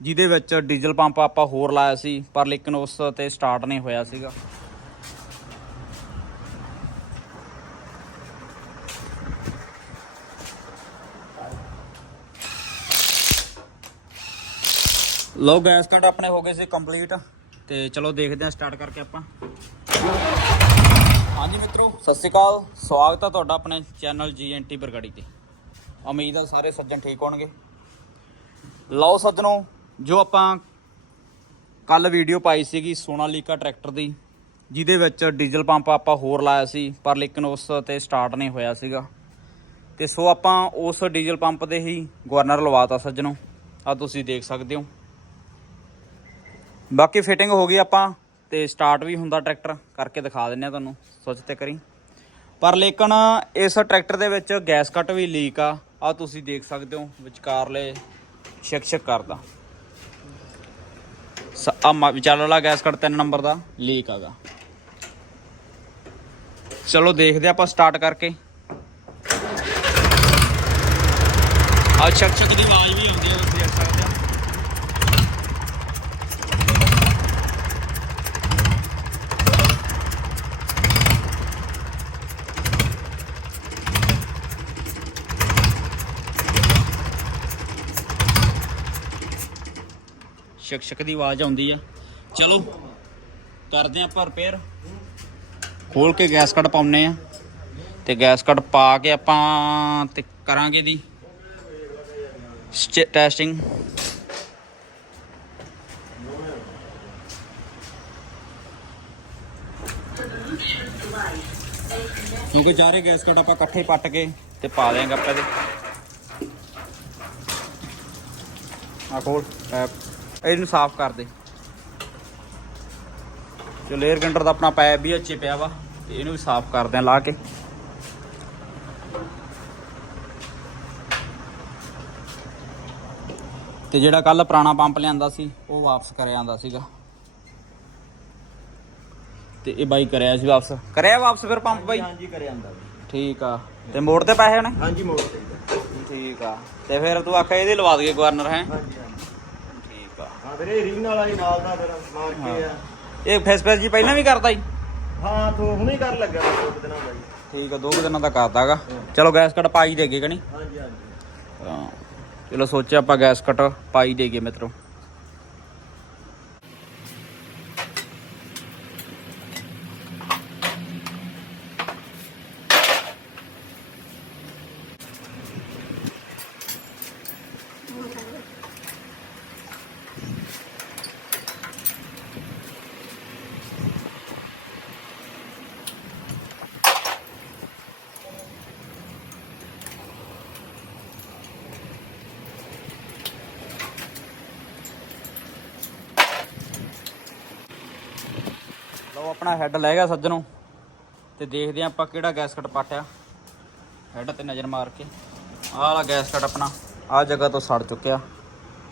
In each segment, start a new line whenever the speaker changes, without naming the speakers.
ਜਿਹਦੇ ਵਿੱਚ diesel pump ਆਪਾਂ ਹੋਰ ਲਾਇਆ ਸੀ, ਪਰ ਲੇਕਿਨ ਉਸ ਤੇ ਸਟਾਰਟ ਨਹੀਂ ਹੋਇਆ ਸੀਗਾ। ਲੋ ਗੈਸ ਕੰਡ ਆਪਣੇ ਹੋ ਗਏ ਸੀ ਕੰਪਲੀਟ ਤੇ ਚਲੋ ਦੇਖਦੇ ਹਾਂ ਸਟਾਰਟ ਕਰਕੇ ਆਪਾਂ। ਹਾਂਜੀ ਮਿੱਤਰੋ, ਸਤਿ ਸ਼੍ਰੀ ਅਕਾਲ। ਸਵਾਗਤ ਹੈ ਤੁਹਾਡਾ ਆਪਣੇ ਚੈਨਲ ਜੀਐਨਟੀ ਬਰਗੜੀ ਤੇ। ਉਮੀਦ ਹੈ ਸਾਰੇ ਸੱਜਣ ਠੀਕ ਹੋਣਗੇ। ਲਓ ਸੱਜਣੋ ਜੋ ਆਪਾਂ ਕੱਲ ਵੀਡੀਓ ਪਾਈ ਸੀਗੀ ਸੋਨਾਲੀਕਾ ਟਰੈਕਟਰ ਦੀ, ਜਿਹਦੇ ਵਿੱਚ ਡੀਜ਼ਲ ਪੰਪ ਆਪਾਂ ਹੋਰ ਲਾਇਆ ਸੀ, ਪਰ ਲੇਕਿਨ ਉਸ ਤੇ ਸਟਾਰਟ ਨਹੀਂ ਹੋਇਆ ਸੀਗਾ। ਤੇ ਸੋ ਆਪਾਂ ਉਸ ਡੀਜ਼ਲ ਪੰਪ ਦੇ ਹੀ ਗਵਰਨਰ ਲਵਾਤਾ ਸੱਜਣੋ। ਆ ਤੁਸੀਂ ਦੇਖ ਸਕਦੇ ਹੋ। ਬਾਕੀ ਫਿਟਿੰਗ ਹੋ ਗਈ ਆਪਾਂ, ਤੇ ਸਟਾਰਟ ਵੀ ਹੁੰਦਾ ਟਰੈਕਟਰ, ਕਰਕੇ ਦਿਖਾ ਦਿੰਨੇ ਆ ਤੁਹਾਨੂੰ, ਸੁੱਚ ਤੇ ਕਰੀ। ਪਰ ਲੇਕਿਨ ਇਸ ਟਰੈਕਟਰ ਦੇ ਵਿੱਚ ਗੈਸ ਕੱਟ ਵੀ ਲੀਕ ਆ। ਆ ਤੁਸੀਂ ਦੇਖ ਸਕਦੇ ਹੋ ਵਿਚਕਾਰਲੇ ਛਿਕ ਛਿਕ ਕਰਦਾ ਆ ਮ- ਵਿਚਾਲੇ ਵਾਲਾ ਗੈਸ ਕੱਟ 3 ਨੰਬਰ ਦਾ ਲੀਕ ਆਗਾ ਚਲੋ ਦੇਖਦੇ ਆਪਾਂ ਸਟਾਰਟ ਕਰਕੇ ਆ ਛਕ ਛਕ ਦੀ ਆਵਾਜ਼ ਵੀ ਆਉਂਦੀ ਹੈ ਤੁਸੀਂ ਦੇਖ ਸਕਦੇ ਹੋ ਸ਼ਕ ਸ਼ਕ ਦੀ ਆਵਾਜ਼ ਆਉਂਦੀ ਆ। ਚਲੋ, ਕਰਦੇ ਆਪਾਂ ਰਿਪੇਅਰ ਖੋਲ ਕੇ ਗੈਸ ਕੱਟ ਪਾਉਨੇ ਆ। ਤੇ ਗੈਸ ਕੱਟ ਪਾ ਕੇ ਆਪਾਂ ਤੇ ਕਰਾਂਗੇ ਦੀ ਟੈਸਟਿੰਗ ਕਿਉਂਕਿ ਚਾਰੇ ਗੈਸ ਕੱਟ ਆਪਾਂ ਇਕੱਠੇ ਪੱਟ ਕੇ ਤੇ ਪਾ ਦੇਾਂਗੇ ਆਪਾਂ ਇਹਦੇ। ਆ ਖੋਲ ਪੈਪ ਇਹਨੂੰ ਸਾਫ਼ ਕਰ ਦੇ। ਜੋ ਲੇਅਰ ਗੰਡਰ ਦਾ ਆਪਣਾ ਪੈਪ ਵੀ ਅੱਛੇ ਪਿਆ ਵਾ ਤੇ ਇਹਨੂੰ ਵੀ ਸਾਫ਼ ਕਰਦੇ ਆ ਲਾ ਕੇ। ਤੇ ਜਿਹੜਾ ਕੱਲ ਪੁਰਾਣਾ ਪੰਪ ਲਿਆਂਦਾ ਸੀ ਉਹ ਵਾਪਸ ਕਰਿਆ ਆਂਦਾ ਸੀਗਾ। ਤੇ ਇਹ ਬਾਈ ਕਰਿਆ ਸੀ ਵਾਪਸ। ਕਰਿਆ ਵਾਪਸ ਫਿਰ ਪੰਪ ਬਾਈ?
ਹਾਂਜੀ ਕਰਿਆ ਜਾਂਦਾ
ਠੀਕ ਆ। ਤੇ ਮੋੜ ਤੇ ਪੈਸੇ ਨੇ
ਹਾਂਜੀ ਮੋੜ ਤੇ
ਠੀਕ ਆ। ਤੇ ਫਿਰ ਤੂੰ ਆਖਿਆ ਇਹਦੇ ਲਵਾ ਦਈਏ ਗਵਰਨਰ ਹੈ?
ਹਾਂਜੀ ਹਾਂਜੀ। ਹਾਂ ਵੀਰੇ ਰੀਨ ਵਾਲਾ ਹੀ ਨਾਲ ਦਾ ਫਿਰ ਮਾਰ ਕੇ ਆ।
ਇਹ ਫੇਸ ਫੇਸ ਜੀ ਪਹਿਲਾਂ ਵੀ ਕਰਦਾ ਸੀ
ਹਾਂ ਤੂੰ ਹੁਣੇ ਕਰ ਲੱਗਾ ਦੋ ਕੁ ਦਿਨਾਂ ਦਾ ਜੀ।
ਠੀਕ ਆ ਦੋ ਕੁ ਦਿਨਾਂ ਦਾ ਕਰਦਾਗਾ। ਚਲੋ ਗੈਸ ਕੱਟ ਪਾਈ ਦੇਗੇ ਕਿ ਨਹੀਂ?
ਹਾਂਜੀ ਹਾਂਜੀ।
ਹਾਂ। ਚਲੋ ਸੋਚਿਆ ਆਪਾਂ ਗੈਸ ਕੱਟ ਪਾਈ ਦੇਗੇ ਮਿੱਤਰੋ। ਆਪਣਾ ਹੈੱਡ ਲੈ ਗਿਆ ਸੱਜਣੋਂ। ਤੇ ਦੇਖਦੇ ਹਾਂ ਆਪਾਂ ਕਿਹੜਾ ਗੈਸ ਕੱਟ ਪਾਟਿਆ। ਹੈੱਡ ਤੇ ਨਜ਼ਰ ਮਾਰ ਕੇ। ਆਹ ਵਾਲਾ ਗੈਸਕਟ ਆਪਣਾ, ਆਹ ਜਗ੍ਹਾ ਤੋਂ ਸੜ ਚੁੱਕਿਆ।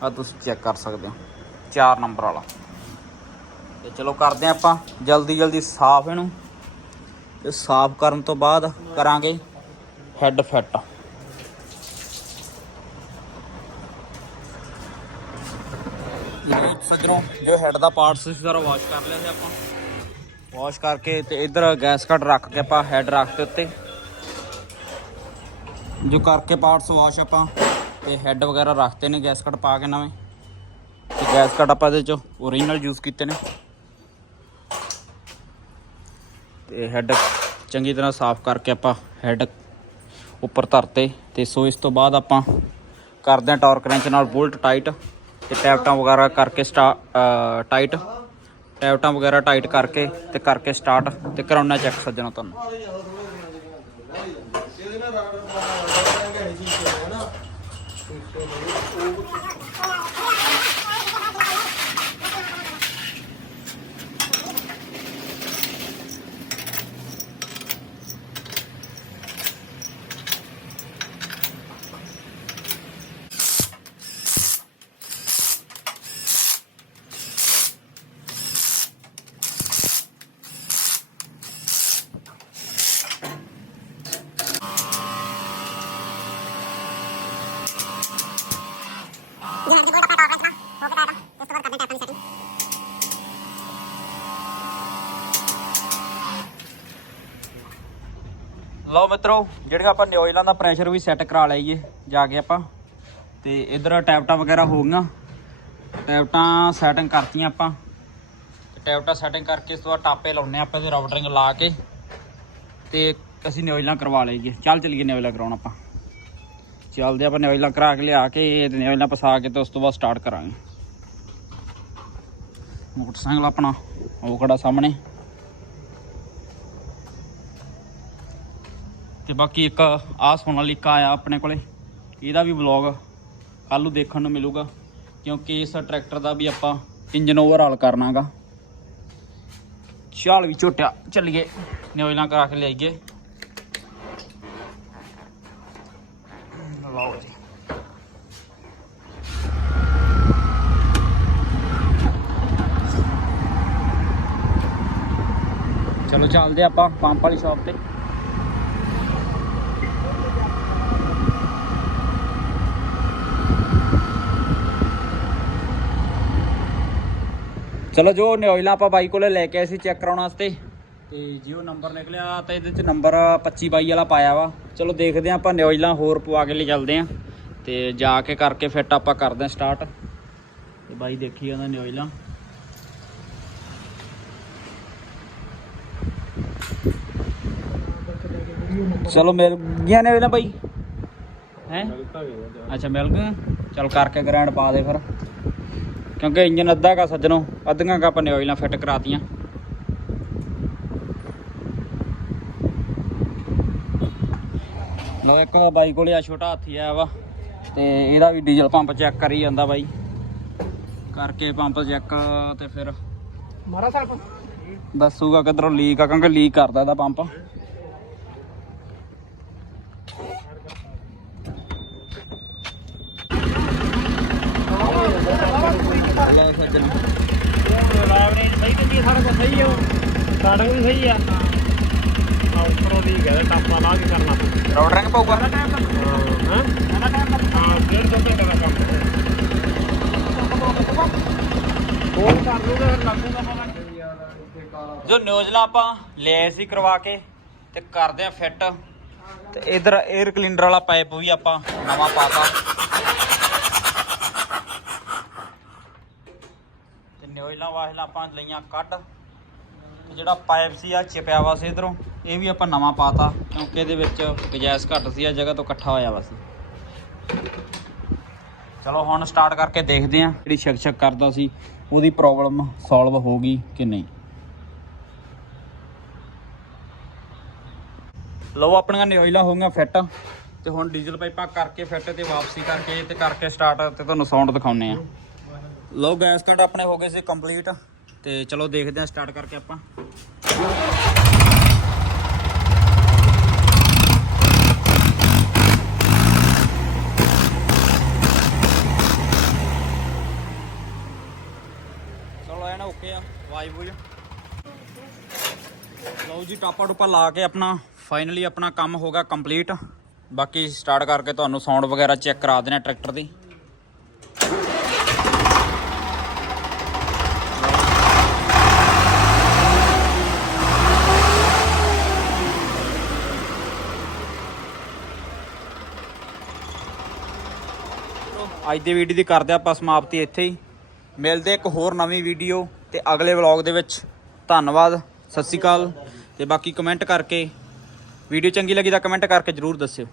ਆ ਤੁਸੀਂ ਚੈੱਕ ਕਰ ਸਕਦੇ ਹੋ। 4 ਨੰਬਰ ਵਾਲਾ। ਤੇ ਚਲੋ ਕਰਦੇ ਹਾਂ ਆਪਾਂ, ਜਲਦੀ ਜਲਦੀ ਸਾਫ਼ ਇਹਨੂੰ। ਤੇ ਸਾਫ਼ ਕਰਨ ਤੋਂ ਬਾਅਦ ਕਰਾਂਗੇ ਹੈੱਡ ਫਿੱਟ ਸੱਜਣੋਂ, ਜੋ ਹੈੱਡ ਦਾ ਪਾਰਟ ਸੀ ਸਾਰਾ ਵਾਸ਼ ਕਰ ਲਿਆ ਸੀ ਆਪਾਂ। ਵਾਸ਼ ਕਰਕੇ ਤੇ ਇਧਰ ਗੈਸ ਕੱਟ ਰੱਖ ਕੇ ਆਪਾਂ ਹੈਡ ਰੱਖ ਦੇ ਉੱਤੇ। ਜੋ ਕਰਕੇ ਪਾਰਟਸ ਵਾਸ਼ ਆਪਾਂ ਤੇ ਹੈਡ ਵਗੈਰਾ ਰੱਖਤੇ ਨੇ, ਗੈਸ ਕੱਟ ਪਾ ਕੇ ਨਵੇਂ। ਤੇ ਗੈਸ ਕੱਟ ਆਪਾਂ ਇਹਦੇ ਚ ਓਰੀਜਨਲ ਯੂਜ਼ ਕੀਤੇ ਨੇ। ਤੇ ਹੈਡ ਚੰਗੀ ਤਰ੍ਹਾਂ ਸਾਫ਼ ਕਰਕੇ ਆਪਾਂ ਹੈਡ ਉੱਪਰ ਧਰਤੇ। ਤੇ ਸੋ ਇਸ ਤੋਂ ਬਾਅਦ ਆਪਾਂ ਕਰਦੇ ਹਾਂ ਟਾਰਕ ਰੈਂਚ ਨਾਲ ਬੁਲਟ ਟਾਈਟ ਤੇ ਟੈਪਟਾਂ ਵਗੈਰਾ ਕਰਕੇ ਸਟਾ ਟਾਈਟ ਟੈਵਟਾਂ ਵਗੈਰਾ ਟਾਈਟ ਕਰਕੇ ਤੇ ਕਰਕੇ ਸਟਾਰਟ ਤੇ ਕਰਾਉਣਾ ਚੈੱਕ ਸੱਜਣਾ ਤੁਹਾਨੂੰ। ਇਹਦੇ ਨਾਲ ਰਾਡ ਰਾਡ ਹੈ ਨਾ ਲਓ ਮਿੱਤਰੋ, ਜਿਹੜੀਆਂ ਆਪਾਂ ਨਿਓਇਲਾਂ ਦਾ ਪ੍ਰੈਸ਼ਰ ਵੀ ਸੈੱਟ ਕਰਾ ਲਈਏ, ਜਾ ਕੇ ਆਪਾਂ। ਤੇ ਇਧਰ ਟੈਪਟਾਂ ਵਗੈਰਾ ਹੋ ਗਈਆਂ। ਟੈਪਟਾਂ ਸੈਟਿੰਗ ਕਰਤੀਆਂ ਆਪਾਂ। ਤੇ ਟੈਪਟਾਂ ਸੈਟਿੰਗ ਕਰਕੇ ਇਸ ਤੋਂ ਬਾਅਦ ਟਾਪੇ ਲਾਉਣੇ ਆਪਾਂ ਤੇ ਰਾਊਟਰਿੰਗ ਲਾ ਕੇ। ਤੇ ਅਸੀਂ ਨਿਓਇਲਾਂ ਕਰਵਾ ਲਈਏ। ਚੱਲ ਚਲੀਏ ਨਿਓਇਲਾਂ ਕਰਾਉਣ ਆਪਾਂ। ਚੱਲਦੇ ਆਪਾਂ ਨਿਓਇਲਾਂ ਕਰਾ ਕੇ ਲਿਆ ਕੇ ਤੇ ਨਿਓਇਲਾਂ ਪਸਾ ਕੇ ਤੇ ਉਸ ਤੋਂ ਬਾਅਦ ਸਟਾਰਟ ਕਰਾਂਗੇ। ਮੋਟਰਸਾਈਕਲ ਆਪਣਾ, ਉਹ ਖੜਾ ਸਾਹਮਣੇ। ਤੇ ਬਾਕੀ ਇੱਕ ਆਹ ਸੋਨਾਲੀਕਾ ਆਇਆ ਆਪਣੇ ਕੋਲੇ। ਇਹਦਾ ਵੀ ਵਲੌਗ ਕੱਲ ਨੂੰ ਦੇਖਣ ਨੂੰ ਮਿਲੂਗਾ, ਕਿਉਂਕਿ ਇਸ ਟਰੈਕਟਰ ਦਾ ਵੀ ਆਪਾਂ ਇੰਜਨ ਓਵਰਹਾਲ ਕਰਨਾਗਾ। ਚਾਲ ਵੀ ਝੋਟਿਆ, ਚੱਲੀਏ ਨਿਓਇਲਾਂ ਕਰਾ ਕੇ ਲਿਆਈਏ। ਲਓ ਜੀ ਚਲੋ ਚੱਲਦੇ ਆਪਾਂ ਪੰਪ ਵਾਲੀ ਸ਼ਾਪ ਤੇ। ਚਲੋ ਜੋ ਨਿਓਇਲਾ ਆਪਾਂ ਬਾਈ ਕੋਲੇ ਲੈ ਕੇ ਆਏ ਸੀ ਚੈੱਕ ਕਰਾਉਣ ਵਾਸਤੇ। ਤੇ ਜਿਓ ਨੰਬਰ ਨਿਕਲਿਆ ਤਾਂ ਇਹਦੇ ਚ ਨੰਬਰ 25 ਬਾਈ ਵਾਲਾ ਪਾਇਆ ਵਾ। ਚਲੋ ਦੇਖਦੇ ਹਾਂ ਆਪਾਂ ਨਿਓਇਲਾ ਹੋਰ ਪਵਾ ਕੇ ਲੈ ਚੱਲਦੇ ਆਂ ਤੇ ਜਾ ਕੇ ਕਰਕੇ ਫਿੱਟ ਆਪਾਂ ਕਰਦੇ ਆਂ ਸਟਾਰਟ ਤੇ ਬਾਈ ਦੇਖੀ ਜਾਂਦਾ ਨਿਓਇਲਾ ਚਲੋ ਮਿਲ ਗਈਆਂ ਨੇ ਨਾ ਬਾਈ। ਹੈ? ਅੱਛਾ, ਮਿਲ ਗਏ ਚਲ ਕਰਕੇ ਗ੍ਰੈਂਡ ਪਾ ਦੇ ਫਿਰ। ਕਿਉਂਕਿ ਇੰਜਨ ਅੱਧਾ ਕਾ ਸੱਜਣੋ, ਅੱਧੀਆਂ ਕਾ ਆਪਾਂ ਨਿਓਇਲਾਂ ਫਿੱਟ ਕਰਾਤੀਆਂ ਲੋ ਇੱਕ ਬਾਈ ਕੋਲੇ ਆ ਛੋਟਾ ਹਾਥੀ ਆਇਆ ਵਾ ਤੇ ਇਹਦਾ ਵੀ ਡੀਜ਼ਲ ਪੰਪ ਚੈੱਕ ਕਰੀ ਜਾਂਦਾ ਬਾਈ। ਕਰਕੇ ਪੰਪ ਚੈੱਕ ਤੇ ਫਿਰ
ਮਾਰਾ ਸਲਪ
ਦੱਸੂਗਾ ਕਿਧਰੋਂ ਲੀਕ ਆ ਕਿਉਂਕਿ ਲੀਕ ਕਰਦਾ ਇਹਦਾ ਪੰਪ। ਲਓ ਸੱਜਣੋ।
ਲਾਈਵਰੇਜ ਸਹੀ ਕਿੰਨੀ ਸਾਰਾ ਕੁਝ ਸਹੀ ਹੈ ਸਟਾਰਟਿੰਗ ਵੀ ਸਹੀ ਆ। ਆ ਉੱਪਰੋਂ ਦੀ ਗਿਆ ਟਾਪਾ ਲਾ ਕੇ ਕਰਨਾ
ਰੋਡਰਿੰਗ ਪਊਗਾ?
ਹਾਂ ਹਾਂ? ਹਾਂ ਡੇਢ ਦੋ ਘੰਟੇ ਦਾ ਕੰਮ ਹੈ। ਹੋਰ ਕਰ ਲੂਗਾ ਫਿਰ ਲੱਗੂਗਾ ਪਤਾ
ਜੋ ਨਿਊਜ਼ਲਾ ਆਪਾਂ ਲੈ ਸੀ ਕਰਵਾ ਕੇ ਤੇ ਕਰਦੇ ਆ ਫਿੱਟ ਤੇ ਇਧਰ 에ਅਰ ਕਲੀਨਰ ਵਾਲਾ ਪਾਈਪ ਵੀ ਆਪਾਂ ਨਵਾਂ ਪਾਤਾ। ਤੇ ਨਿਊਜ਼ਲਾ ਵਾਹਲਾ ਆਪਾਂ ਲਈਆਂ ਕੱਢ ਤੇ ਜਿਹੜਾ ਪਾਈਪ ਸੀ ਆ ਚਿਪਿਆ ਵਾ ਸੀ ਇਧਰੋਂ। ਇਹ ਵੀ ਆਪਾਂ ਨਵਾਂ ਪਾਤਾ, ਕਿਉਂਕਿ ਇਹਦੇ ਵਿੱਚ ਗੈਸ ਘੱਟ ਸੀ ਆ ਜਗ੍ਹਾ ਤੋਂ ਇਕੱਠਾ ਹੋਇਆ ਵਾ ਸੀ। ਚਲੋ ਹੁਣ ਸਟਾਰਟ ਕਰਕੇ ਦੇਖਦੇ ਆ ਜਿਹੜੀ ਛਕ ਛਕ ਕਰਦਾ ਸੀ, ਉਹਦੀ ਪ੍ਰੋਬਲਮ ਸੋਲਵ ਹੋ ਗਈ ਕਿ ਨਹੀਂ। ਲਓ, ਆਪਣੀਆਂ ਨਿਓਇਲਾਂ ਹੋ ਗਈਆਂ ਫਿੱਟ, ਤੇ ਹੁਣ ਡੀਜ਼ਲ ਪਾਈਪਾਂ ਕਰਕੇ ਫਿੱਟ ਤੇ ਵਾਪਸੀ ਕਰਕੇ ਤੇ ਕਰਕੇ ਸਟਾਰਟ ਤੇ ਤੁਹਾਨੂੰ ਸਾਊਂਡ ਦਿਖਾਉਨੇ ਆ ਲਓ ਗੈਸ ਕੰਡ ਆਪਣੇ ਹੋ ਗਏ ਸੀ ਕੰਪਲੀਟ ਤੇ ਚਲੋ ਦੇਖਦੇ ਆ ਸਟਾਰਟ ਕਰਕੇ ਆਪਾਂ। ਚਲੋ ਆ, ਵਾਈ ਬੁਝ ਲਓ ਜੀ, ਟਾਪਾ ਟੁਪਾ ਲਾ ਕੇ ਆਪਣਾ ਫਾਈਨਲੀ ਆਪਣਾ ਕੰਮ ਹੋ ਗਿਆ ਕੰਪਲੀਟ ਬਾਕੀ ਸਟਾਰਟ ਕਰਕੇ ਤੁਹਾਨੂੰ ਸਾਊਂਡ ਵਗੈਰਾ ਚੈੱਕ ਕਰਾ ਦੇਣਾ ਟਰੈਕਟਰ ਦੀ। ਅੱਜ ਦੀ ਵੀਡੀਓ ਦੀ ਕਰਦੇ ਆਪਾਂ ਸਮਾਪਤੀ ਇੱਥੇ ਹੀ। ਮਿਲਦੇ ਇੱਕ ਹੋਰ ਨਵੀਂ ਵੀਡੀਓ ਤੇ ਅਗਲੇ ਵਲੌਗ ਦੇ ਵਿੱਚ। ਧੰਨਵਾਦ, ਸਤਿ ਸ਼੍ਰੀ ਅਕਾਲ ਤੇ ਬਾਕੀ ਕਮੈਂਟ ਕਰਕੇ, ਵੀਡੀਓ ਚੰਗੀ ਲੱਗੀ ਤਾਂ ਕਮੈਂਟ ਕਰਕੇ ਜਰੂਰ ਦੱਸਿਓ।